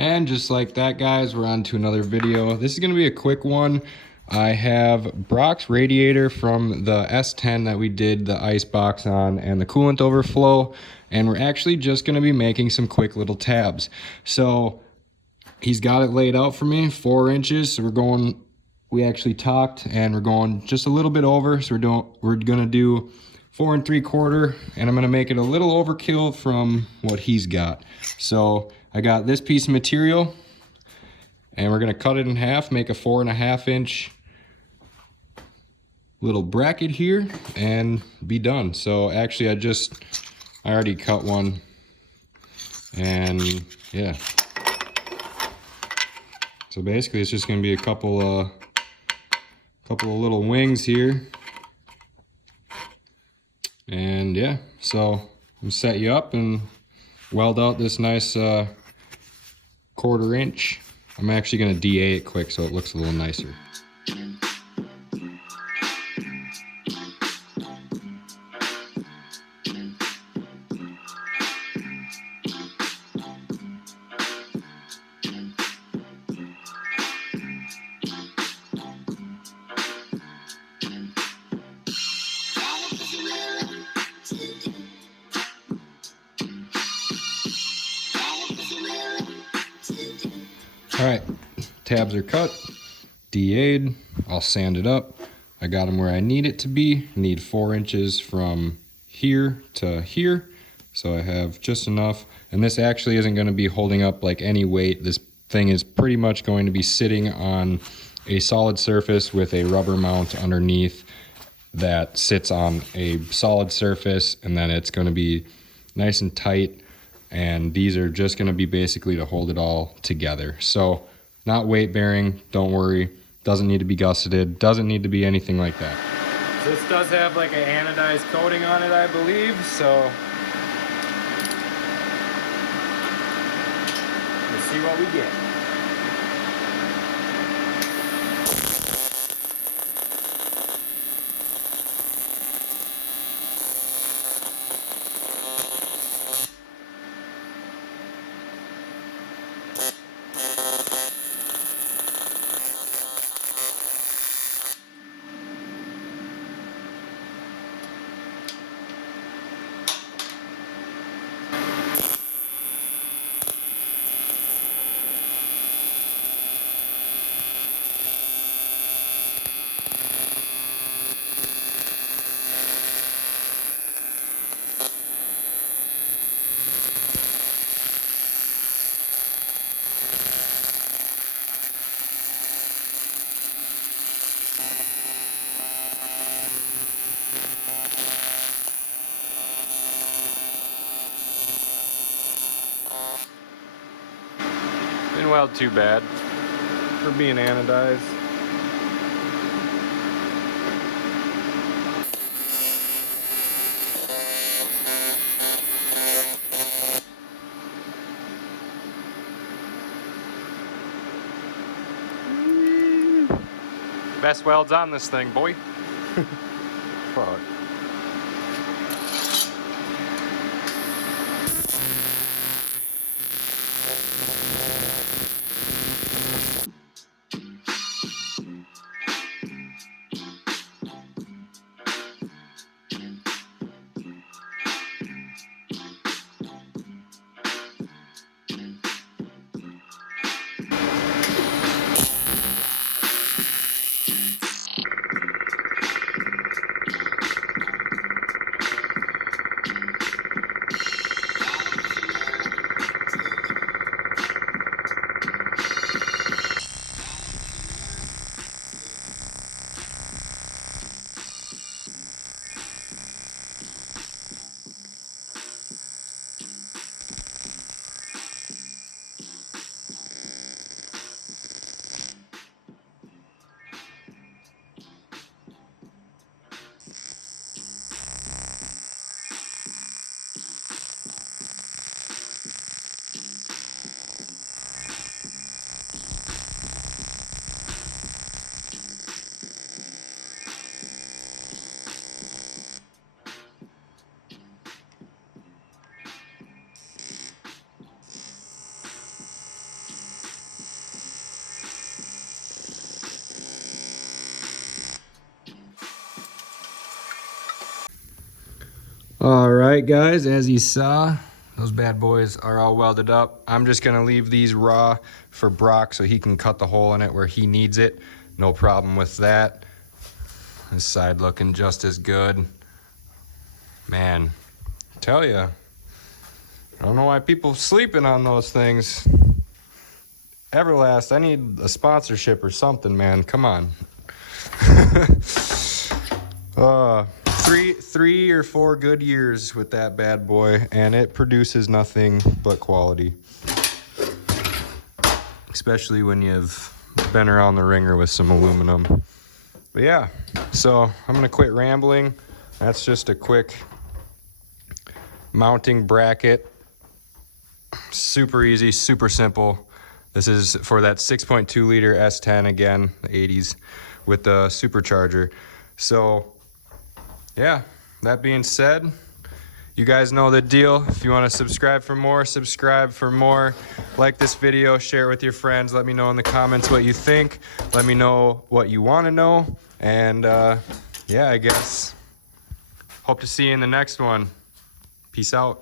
And just like that, guys, we're on to another video. This is going to be a quick one. I have Brock's radiator from the S10 that we did the ice box on and the coolant overflow, and we're actually just going to be making some quick little tabs. So he's got it laid out for me, 4 inches. So we actually talked and we're going just a little bit over. So we're going to do 4 3/4, and I'm going to make it a little overkill from what he's got. So I got this piece of material and we're going to cut it in half, make a 4 1/2 inch little bracket here and be done. So actually I already cut one, and yeah. So basically it's just going to be a couple of little wings here. And yeah, so I'm gonna set you up and weld out this nice 1/4 inch. I'm actually going to DA it quick so it looks a little nicer. Alright, tabs are cut, DA'd, I'll sand it up. I got them where I need it to be. I need 4 inches from here to here, so I have just enough. And this actually isn't going to be holding up like any weight. This thing is pretty much going to be sitting on a solid surface with a rubber mount underneath that sits on a solid surface, and then it's going to be nice and tight. And these are just going to be basically to hold it all together. So not weight bearing, don't worry. Doesn't need to be gusseted, doesn't need to be anything like that. This does have like an anodized coating on it, I believe, so let's see what we get. Didn't weld too bad for being anodized. Best welds on this thing, boy. Fuck. All right, guys, as you saw, those bad boys are all welded up. I'm just gonna leave these raw for Brock so he can cut the hole in it where he needs it. No problem with that. This side looking just as good. Man, tell ya, I don't know why people sleeping on those things. Everlast, I need a sponsorship or something, man. Come on. Three or four good years with that bad boy, and it produces nothing but quality. Especially when you've been around the ringer with some aluminum. But yeah, so I'm gonna quit rambling. That's just a quick mounting bracket. Super easy, super simple. This is for that 6.2 liter S10 again, the 80s with the supercharger. So yeah, that being said, you guys know the deal. If you want to subscribe for more, subscribe for more. Like this video, share it with your friends. Let me know in the comments what you think. Let me know what you want to know. And yeah, I guess hope to see you in the next one. Peace out.